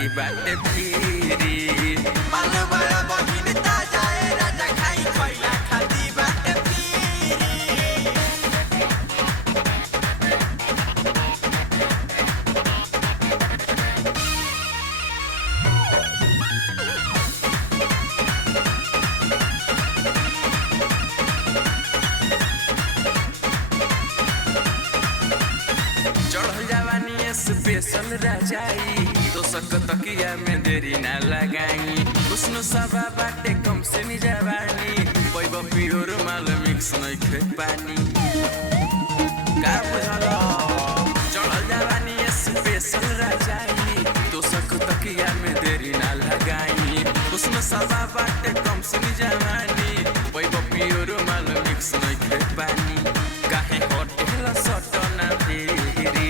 खाती बाटे फिरी। मालवा बहिन ताजा राजा खाई खइला खाती बाटे फिरी। चढ़ल जवानी स्पेशल रजाई तो सक तकिया में देरी ना लगाई। उसनो सबा बाटे कम से नी जवानी पैब पियोर माल मिक्स नहीं खे पानी। का बुझल चढ़ल जवानी स्पेशल रजाई तो सक तकिया में देरी ना लगाई। उसनो सबा बाटे कम से नी जवानी पैब पियोर माल मिक्स नहीं खे पानी। काहे होटल सटना फिरी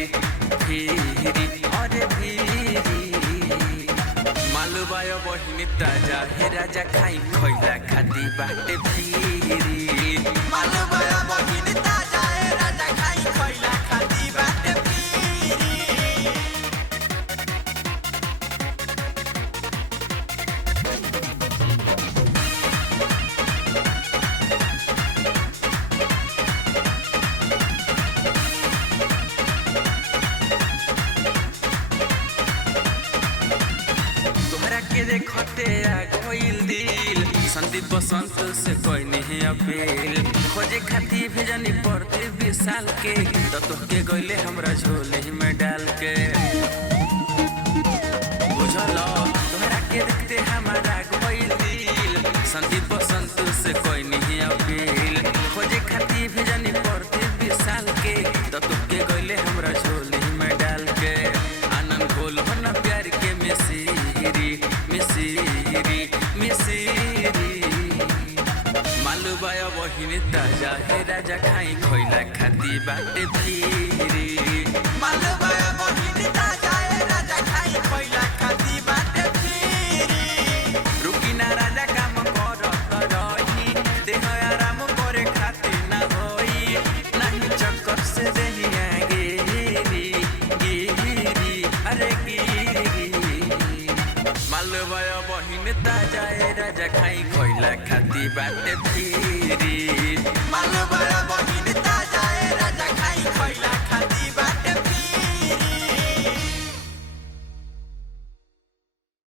फिरी अरे फिरी। मालवा बहिनी ताजा हे राजा खाई खइला खाती बाटे फिरी। मालवा बहिन ताजा राजा खाई खइला खाती बाटे फिरी। के देखते आ गइल दिल संदीप बसंत से कोई नहीं अपील। खोजे खाती भेजनी पड़ते 20 साल के तो तोहके गइले हमरा झोले में डाल के। बुझल तोहरा के देखते हमारा गइल दिल संदीप बसंत से कोई नहीं अपील। खोजे खाती भेजनी पड़ते 20 साल के तो तोहके गइले हमरा झोले में डाल के। आनंद बोल ना प्यार के मिसिरी मिसिरी मिसिरी। मालवा बहिनी ताजा हे राजा खाई खइला खाती बाटे फिरी। मालवा बहिन ताजा राजा खाई खइला खाती बाटे फिरी। रुकी ना राजा काम करत रही देह आराम करे खाती ना होई। नहीं चक्कर से देहिया गिरी गिरी अरे गिरी। मालवा बहिन ताजा राजा खाई खइला खाती बाटे फिरी। मालवा